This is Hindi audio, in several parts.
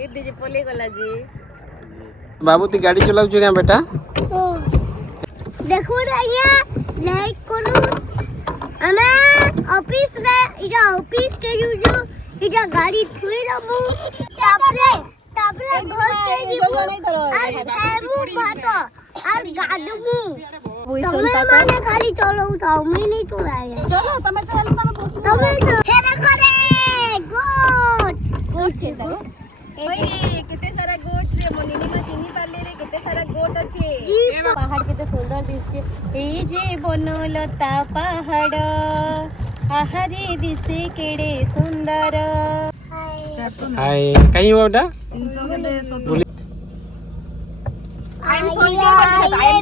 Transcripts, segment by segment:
ए दीजिए पोले गला जी। बाबू ती गाड़ी चलाऊ क्या बेटा? देखो ये लाइक करू हमें ऑफिस रे इजा ऑफिस के जो इजा गाड़ी थुई रमु तापरे घर के जीवो और खामु भात और गादमु तुम्हें माने गाड़ी चलाऊ तो मैं नहीं चलाया। चलो तमे चला तमे बस तमे फेरा करे गोट के दो ओए कितने सारा गोट रे मोनिनी मा चिनी पाले रे कितने सारा गोट अछि। पहाड़ कितने सुंदर दिसचे ए जे बनलता पहाड़ आहारे दिसे केड़े सुंदर। हाय कहीं हो बेटा? आई एम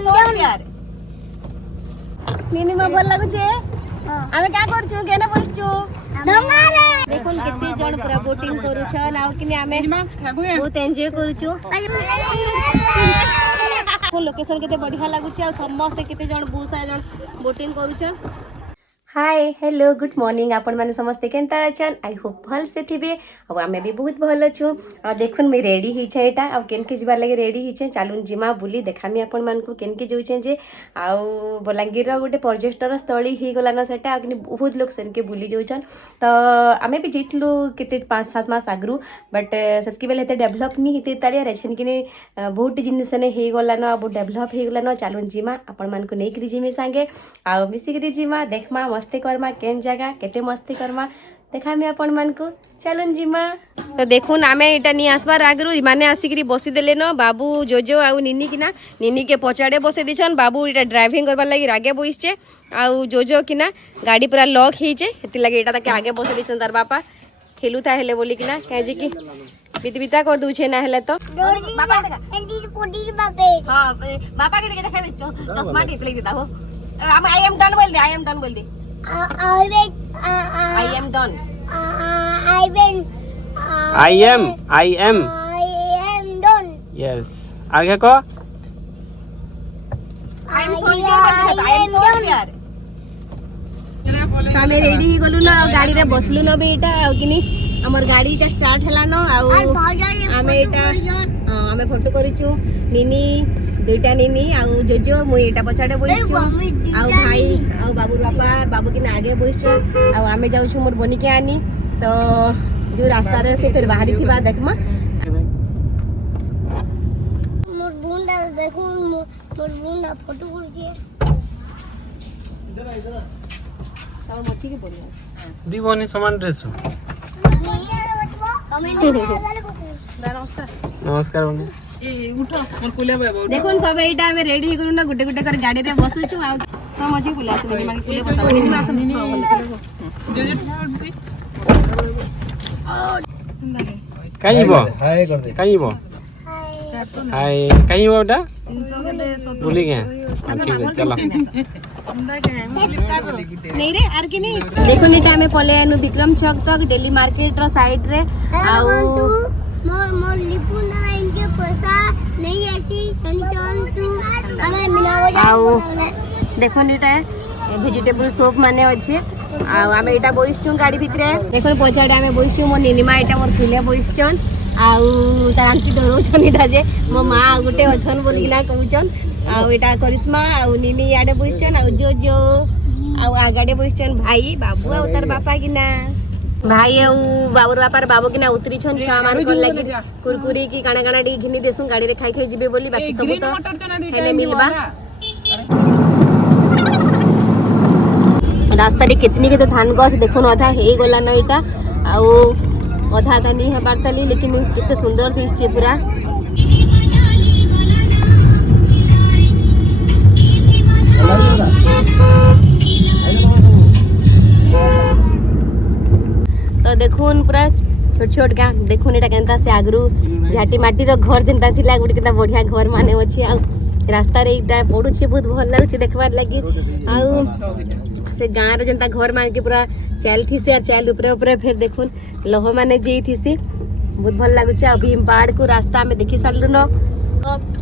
सो यार निनी मा भल लागु छे आमे का करछु केना बसछु डंगा रे देखुन केते जण पूरा बोटिंग करू छ नाउ किने आमे बहुत एन्जॉय करू छु। लोकेशन केते बढ़िया लागु छ आ समस्त केते जण बहुत सारा जण बोटिंग करू छ। हाय हेलो गुड मॉर्निंग आपण माने समस्ते केनता अछन आई होप भल से थिबे अब आमे भी बहुत भल अछु। आ देखुन मैं रेडी ही छै एटा अब केन के जिबा लागि रेडी ही छै चालुन जिमा बुली देखामी आपण मान को केन के जोइ छै जे आ बलांगीर रो गोटे पर्यटन स्थली ही गला न सेटा अग्नि बहुत लोग सेन के बुली जोइछन त आमे भी जितलु केते 5-7 मास आगरु बट सतकी बेले हेते डेवलप नी हिते तालिया रेछन किने बहुत जिनिस ने हे गला न अब डेवलप हे गला न चालुन जिमा आपण मान को नै करी जिमे संगे आ मिसी करी जिमा देखमा मस्ती करमा केन जगह केते मस्ती करमा देखामी आपण मान को चलन जिमा। तो देखुन आमे एटा नी आसबार आगरु माने आसिकरी बसी देले न बाबू जोजो आउ निनी किना निनी के पछाड़े बसे दिछन बाबू एटा ड्राइविंग करबा लागि आगे बइछे आउ जोजो किना गाड़ी पूरा लॉक हेचे हेति लागि एटा तके आगे बसे दिछन तार बापा खेलु था हेले बोली किना काजे की बितबिता कर दउ छे ना हेले तो बाबा देखा एंडी पोडी बाबे हां बापा के देखा दे चश्मा टिप लगी देता हो आई एम डन बोल दे आई एम डन बोल दे I am done. I am done. yes आगे को I am so यार तमे रेडी ही गलु ना गाड़ी रे बसलु न बेटा आ किनी हमर गाड़ी टा स्टार्ट हला न आ आमे एटा आमे फोटो करिचु निनी दुईटा निनी आउ जोजो मु एटा पछाडे बइछु आउ भाई आउ बाबू बापा बाबू किना आगे बइछु आउ आमे जाउछु मोर बनी के आनी तो जो रास्ता रे से फिर बाहरी थी बा देखमा मोर बुंदा देखो मोर बुंदा फोटो करिचे इधर सब मछी के पड़िया दीवानी समान ड्रेस नमस्कार बने देखुन सब एटा में रेडी करू ना गुटे गुटे कर गाड़ी रे बसु छु आ तो मछी पुला से माने पुले बसा निनी मास जो कहीं बो हाय कर दे कहीं बो हाय कहीं बो बेटा भूल गए ठीक है चलो नहीं रे आर के नहीं देखो नीटा में पले आनु विक्रम चौक तक दिल्ली मार्केट रो साइड रे आउ मोर लिपुना इनके पैसा नहीं ऐसी चल तू हमें मिलाओ आउ देखो नीटा वेजिटेबल शॉप माने अछि आउ आमे एटा बइछु गाड़ी भितरे देखो पछाडे आमे बइछु मो निनीमा एटा मोर खुले बइछन आउ तांती डरोछन इटा जे मो मां गुटे अछन बोली किना कहउछन आउ एटा करिश्मा आउ निनी याडे बइछन आउ जोजो आउ आगाडे बइछन भाई बाबू आउ तार बापा किना भाई आउ बाबूर बापार बाबू किना उतरी छन छा मान कोन लागि कुरकुरी की काना काना डी घिनी देसु गाड़ी रे खाई खाई जिबे बोली बाकी सब तो हेले मिलबा रास्ता रे कितनी के तो धान गछ देखो न आधा हे गोला न इटा आउ आधा त नहीं है बारतली लेकिन कितने सुंदर दिसचे पूरा तो देखुन पूरा छोट छोट का देखुन एटा केनता से आगरू झाटी माटी रो घर जेंता थिला गुडी केता बढ़िया घर माने अछि आ रास्ता रे इटा पडु छी बहुत भल लागु छी देखबार लागि आ से गां रे जेंता घर मान के पूरा चल थी से चल ऊपर ऊपर फिर देखुन लोह माने जे थी से बहुत भल लागु छी अभी पहाड़ को रास्ता में देखि सालु न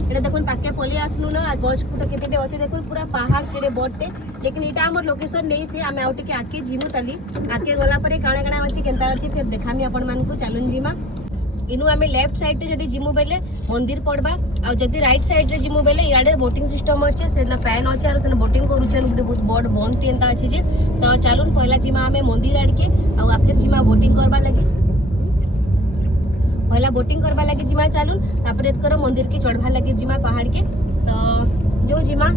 एटा देखुन पाके पोली आसनु न गछ फुट केते अछि देखुन पूरा पहाड़ केरे बडटे लेकिन एटा हमर लोकेशन नै से आमे आउट के आके जिमु तली आके गोला परे काणे काणे अछि केनता अछि फिर देखामी अपन मान को चालुन जिमा इनु आमे लेफ्ट साइड रे जदी जिमु बेले मंदिर पड़बा आ जदी राइट साइड रे जिमु बेले इयाडे बोटिंग सिस्टम अच्छे से फैन अच्छे और से बोटिंग करूछन गुटे बहुत बड़ बन तेंता अछि जे तो चलून पहला जिमा आमे मंदिर आड़ के आ फिर जिमा बोटिंग करबा लगे पहला बोटिंग करबा लगे जिमा चलून तापर एत मंदिर के चढ़वा लगे जिमा पहाड़ के तो जो जिमा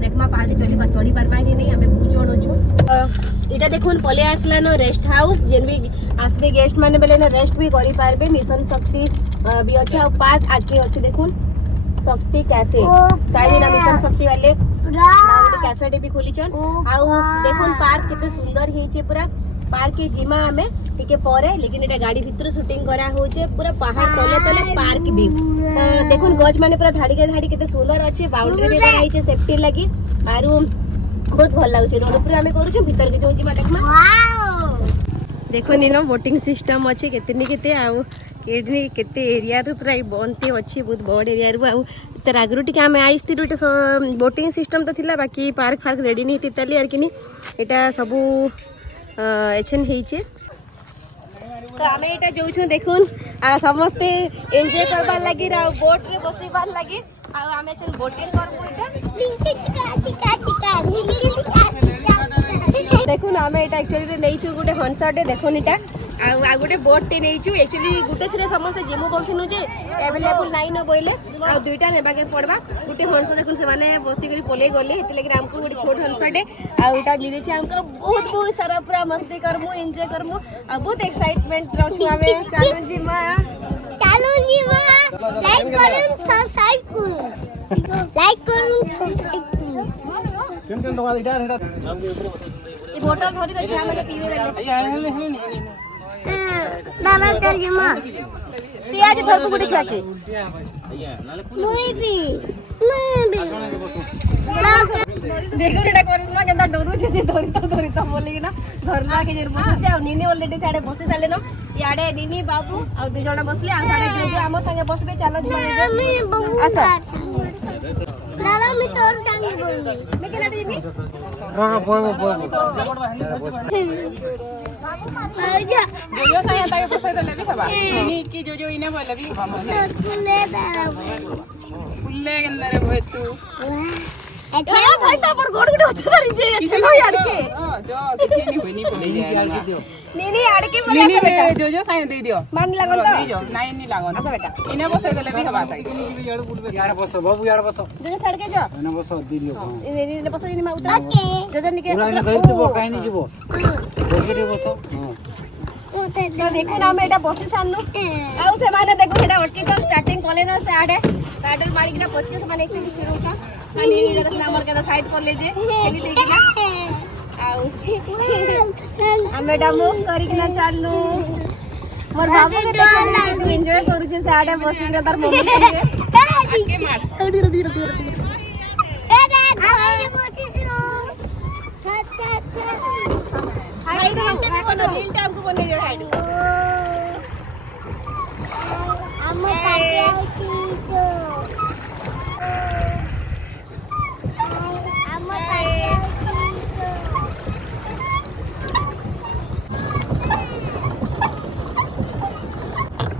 देखमा पहाड़ के चढ़ी पारमा कि नहीं हमें बहुत जण अछु इटा देखुन पले आसला न रेस्ट हाउस जेन भी आसबे गेस्ट माने बेले न रेस्ट भी करि पारबे मिशन शक्ति भी अच्छा और पार्क आके अछि देखुन शक्ति कैफे शायद ना मिशन शक्ति वाले कैफे डे भी खोली छन आउ देखुन पार्क किते सुंदर हेचे पूरा पार्क के जिमा हमें टिके परे लेकिन एटा गाड़ी भीतर शूटिंग करा होचे पूरा पहाड़ तले तले पार्क भी तो देखुन गज माने पूरा धाड़ी के धाड़ी किते सुंदर अछि बाउंड्री भी करा हिचे सेफ्टी लागि आरु बहुत भल लागुचे रोड ऊपर हमें करूछु भीतर के जो जिमा देखमा देखो नीनो बोटिंग सिस्टम अछि केतनी केते आउ केडनी केते एरिया रो पूरा बनते अछि बहुत बड़ एरिया रो आउ तर आगरु टिके हमें आइस्ती रुटे बोटिंग सिस्टम तो थिला बाकी पार्क फार्क रेडी नहीं तिताली आर किनी एटा सबु एछन हेइचे तो आमे एटा जोछु देखुन आ समस्ते एन्जॉय करबा लागि रा बोट रे बसिबार लागि आ आमे छन बोटिंग करबो एटा देखुन आमे एटा एक्चुअली रे नेइछु गुटे हंसटे देखुन एटा आ गुटे बोट टे नेइछु एक्चुअली गुटे थरे समस्त जिमु बोलथिनु जे अवेलेबल नाइ न बोइले आ दुईटा नेबा के पड़बा गुटे हंस देखुन से माने बस्ती करी पोले गले हेति लेकिन हमको गुटे छोट हंसटे आ उटा मिले छै हमको बहुत बहुत सारा पूरा मस्ती करमु एन्जॉय करमु आ बहुत एक्साइटमेंट रहछु आमे चालू जिमा लाइक करूं सब्सक्राइब करूं लाइक करूं सब्सक्राइब करूं केन दवा इटा हेटा ई बोतल धरि द छा माने पीवे लागे दादा चल जिमा ती आज धरको गुटे छा के मुई भी देखो एटा करिश्मा केनता डरू छे जे धरिता बोली कि ना धरला के जे बस छै आ नीनी ऑलरेडी साडे बसे साले न याडे नीनी बाबू आ दु जणा बसले आ साडे जो हमर संगे बसबे चलो जिमा आसा दादा मी तोर संगे बोलबी मैं केना जिमी हां बोल आजा जो साया ताके बसे देले भी हबा नी की जो इने बोले भी हबा तो कुले दादा फुल्ले गल्ला रे भय तू अच्छा भाई ता पर गोड़ गुटे होछ धरि जे चलो यार के जो किछि नी होई नी बोले जाय नीनी आड़ के बोले नी बेटा जो साया दे दियो मान लागन तो दे जो नाइ नी लागन आसा बेटा इने बसे देले भी हबा ताई यार बस बाबू यार बस जो सड़के जो एना बस दी दियो नीनी बस नीनी मा उतरा जो जो निके पूरा एना कहि देबो काहे नी जीवो बसरे बस हां तो देखो ना मैं एटा बसे साननु आउ से माने देखो एटा अटके कर स्टार्टिंग कले न से आडे पैडल मारी के पछके से माने एक्चुअली फिर होछा माने एटा देखना हमर के साइड कर ले जे खेली देगी ना आउ हम एटा मूव करी के ना चालनु मोर बाबू के देखो तू एंजॉय करू छे से आडे बसी के तार मम्मी संगे आके मार रडी ए दादा आवे बोची छु हाय घंटे में बनो रील टाइम को बने जे हाइड हम पापा की तो हम पापा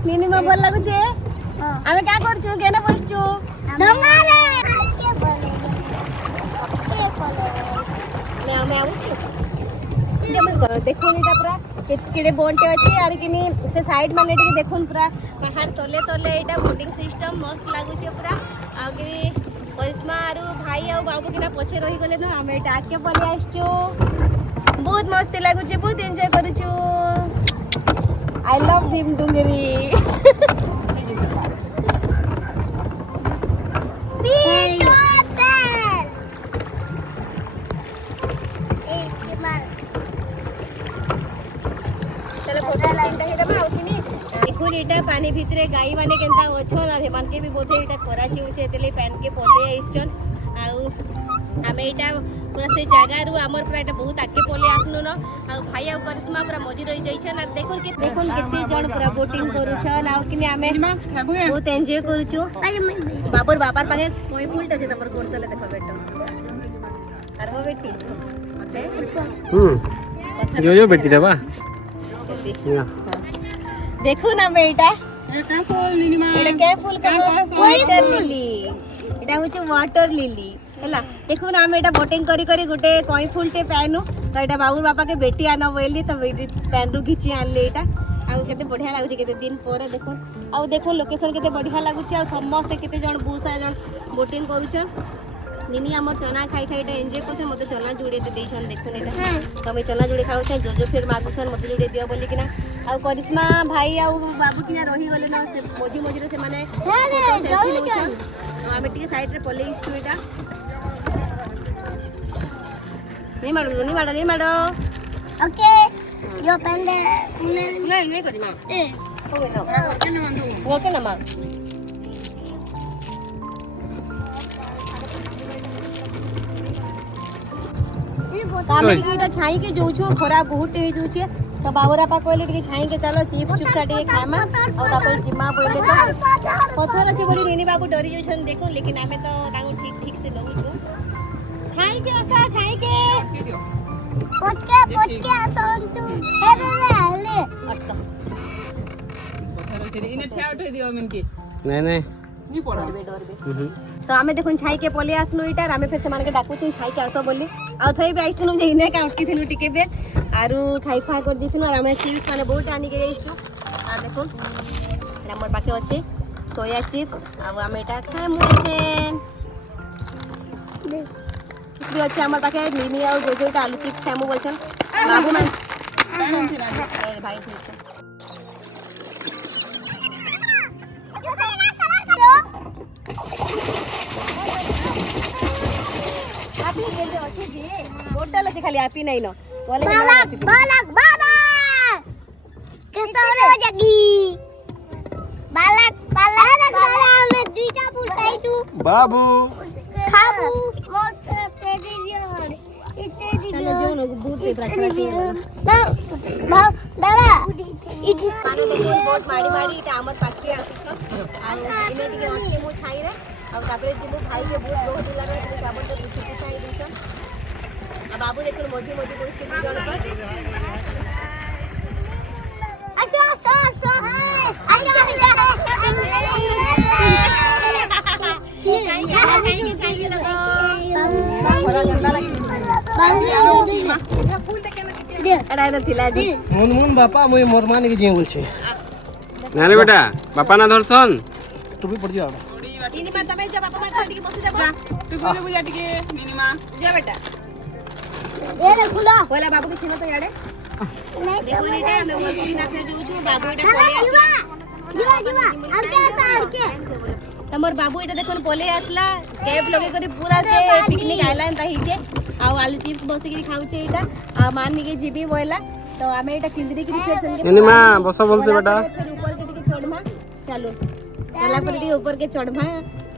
नीनी मा भल लागु छे आमे का करछु केना बसछु डोंगा रे के बोले मैं आमे आउ देखो नीटा पूरा केड़े बोनटे अच्छे यार किनी से साइड माने टिके देखुन पूरा पहाड़ तले तले एटा बोटिंग सिस्टम मस्त लागु छे पूरा आ कि करिश्मा आरु भाई आ बाबू किना पछे रही गले न आमे एटा आके बोले आइछो बहुत मस्त लागु छे बहुत एन्जॉय करू छु आई लव हिम डुंगरी देखो एटा पानी भितरे गाई माने केनता ओछन आ हेमान के भी बोथे एटा खरा चिउचे तेले पैन के पोले आइछन आउ हमें एटा पूरा से जगह रु हमर पूरा एटा बहुत आके पोले आसनु न आ भाई आ करिश्मा पूरा मजी रही जाइछन आ देखो केते जण पूरा बोटिंग करू छन आ किने हमें बहुत एन्जॉय करू छु बाबर बापर पाके कोई फुल टच तमर कोन तले देखो बेटा अरे वो बेटी जो बेटी रे बा देखो ना बेटा का फूल निनिमा एटा के फूल का वाटर लिली एटा होचे वाटर लिली हला देखो ना हम एटा बोटिंग करी करी गुटे कोई फूलटे पैनु तो एटा बाबू बापा के बेटी आना बोली तो पैन रु घिची आनले एटा आ केते बढ़िया लागुची केते दिन परे देखो आ देखो लोकेशन केते बढ़िया लागुची आ समस्त केते जण बुसा जण बोटिंग करूछन निनी हमर चना खाई खाई एटा एन्जॉय करछ मते चना जुड़े ते देछन देखो एटा तो मैं चना जुड़े खाउ छ जो फिर मागुछन मते जुड़े दियो बोली किना आ करिश्मा भाई आ बाबू किना रही गले न से मोजी मोजी रे से माने आमे टिके साइड रे पले इष्टु एटा नहीं मारो ओके यो पहले नहीं करी मां ए ओके ना मां तामे टिके छाई के जोछु खरा बहुत हे जोछि तो बाबूरा पा कहले टिके छाई के चलो चिप्स चुप्स टिके खामा और तापर जिमा बोले तो पत्थर अछि बड़ी रेनी बाबू डरी जोछन देखो लेकिन आमे तो ताको ठीक ठीक से लगुछु छाई के आसा छाई के पोच के आसन तू ले अटक पत्थर से इने ठा उठे दियो मन के नहीं नहीं नी पड़ा डरबे तो आमे देखुन छाई के पले आसनु इटार आमे फिर से मान के डाकू छाई के आसो बोली आ थई भी आइतनु जे इने का उठकी थनु टिके बे आरु खाई खा कर दिसनु और आमे चिप्स माने बहुत आनी के जाइछु आ देखुन हमर पाखे अछि सोया चिप्स आ आमे एटा खाय मुचेन भी अछि हमर पाखे नीनी आ जो जो आलू चिप्स खामु बोलछन बाबू मान भाई ठीक है बोतल अछि खाली आपी नहीं न बोले बालक केसौरे हो जागी बालक हमें दुईटा फुटाई तू बाबू खाबू मोट पेडियन इते चलो जो न दूध पे प्रकृति दादा इति पानी देखो बहुत माड़ी माड़ी इटा हमर पाखे आसी आ इने दिके अटके मु छाई रे और तापरे जिमु भाई के बहुत बहुत दिला रे काबन तो पूछी पूछाई दिसन आ बाबू देखो मोजी मोजी बोल के जण पर आसो छाई के लगा एडा थिला जी मुन मुन बापा मुई मोर मान के जे बोल छे नानी बेटा बापा ना धरसन तू भी पड़ जा इनी माता में जा बापा माता के बसी देबा तू बोले बुझा टिके निनिमा जा बेटा ए रे खुला बोला बाबू के छेनो तो याडे देखो नीटा मैं वर्की ना फेर जोछु बाबू एटा पले जीवा आके तमर बाबू एटा देखन पले आसला कैप लगे करी पूरा से पिकनिक आइला एंता हिचे आ आलू चिप्स बसी के खाउचे एटा आ मान के जीबी बोला तो आमे एटा किंदरी के फेर संगे निनिमा बस बोलते बेटा फिर ऊपर के टिके चढ़मा चलो तला पर टिके ऊपर के चढ़मा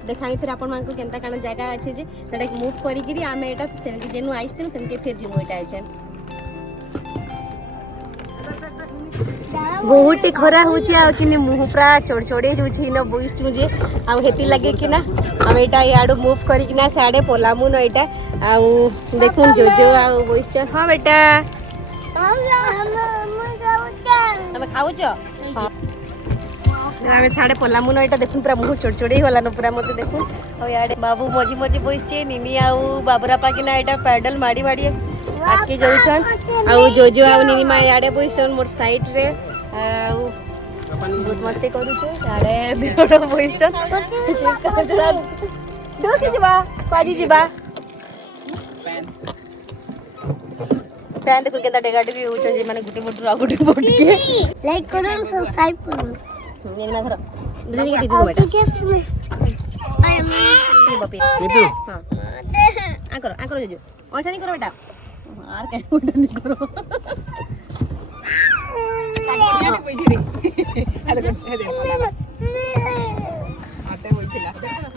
देखाई फिर अपन मान को केनता काना जगह अछि जे सेटा मूव करी गिरी आमे एटा सेनके जेनु आइस्थिन सेनके फिर जिमो एटा आइछन बहुत ही खरा होची आ कि मुह पूरा चढ़चढ़े जोची न बुइस्ट मुझे आ हेती लगे कि ना हम एटा याडो मूव करी कि ना साडे पोलामु न एटा आ देखुन जो जो आ बुइस्ट हां बेटा तमे खाउ छ आमे साडे पोलामु न एटा देखुन पूरा मुह चढ़चढ़े होला न पूरा मते देखुन आ याडे बाबू मजी मजी बुइस्ट निनी आ बाबरा पाकी ना एटा पैडल माडी माडी आके जाउछन आ जो जो आ निनी मा याडे बुइस्ट मोर साइड रे बहुत मस्ती करू छे याडे दिनोटा बोइछन दोसी जीवा पाजी जीवा पैन देखो केता डेगाडी भी होछन जे माने गुटी मोटू आ गुटी मोटी के लाइक करो सब्सक्राइब करो नेन मा धरो दीदी के दीदी बेटा आई एम बपी नीतू हां आ करो जो ओठा नहीं करो बेटा मार के ओठा नहीं करो यानी कोई धीरे अरे दे आते होई थिला देखो ना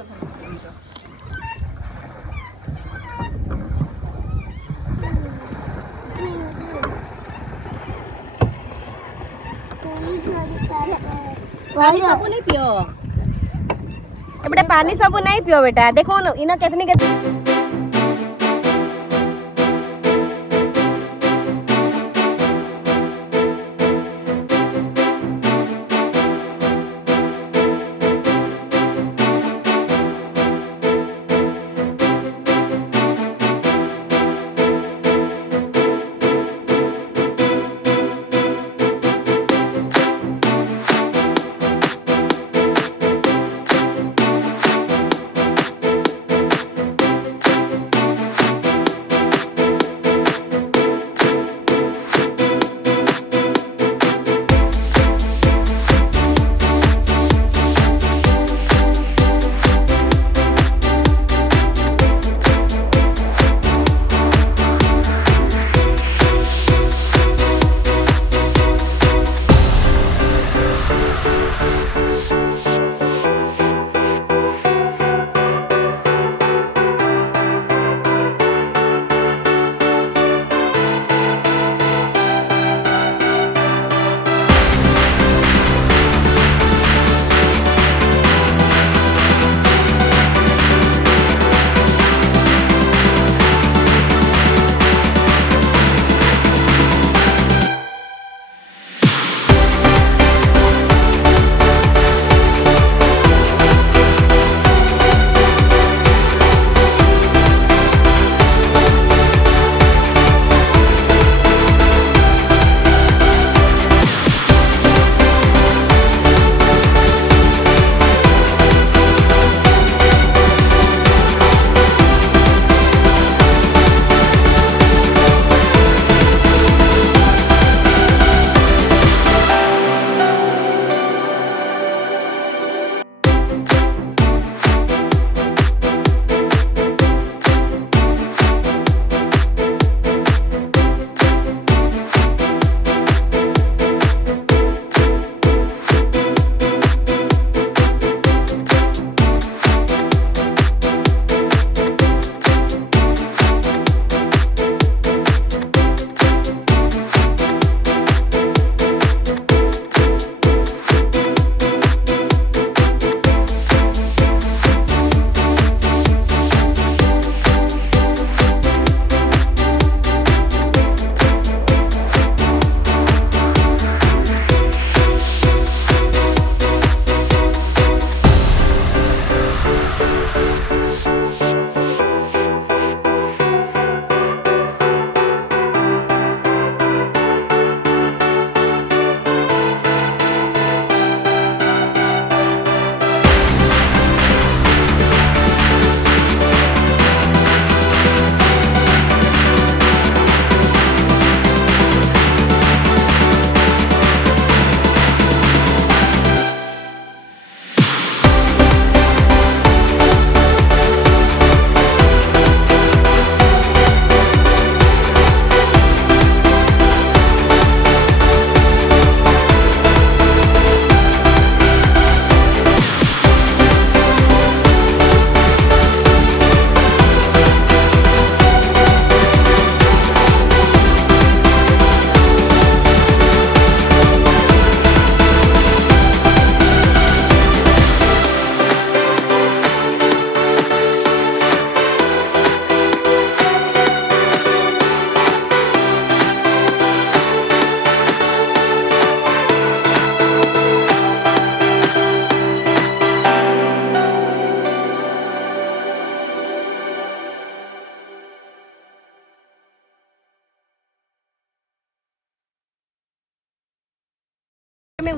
पानी सब नहीं पियो बेटा पानी सब नहीं पियो बेटा देखो इना कितनी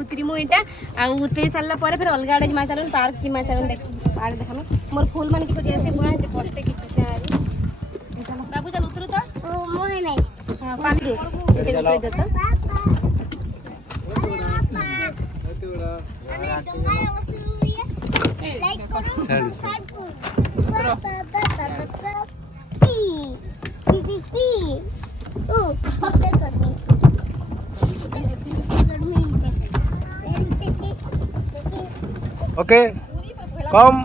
उतरीमु इटा आ उतरी सारला पर फिर अलग आड़े जिमा चलन पार्क जिमा चलन देख पार्क देखम मोर फूल मन के जैसे बुआ है पट्टे की से आ रही बाबू चल उतरू तो ओ मोय नाही हां पानी दे उतरी जाता लाइक करो सब्सक्राइब करो पी ओ ओके कम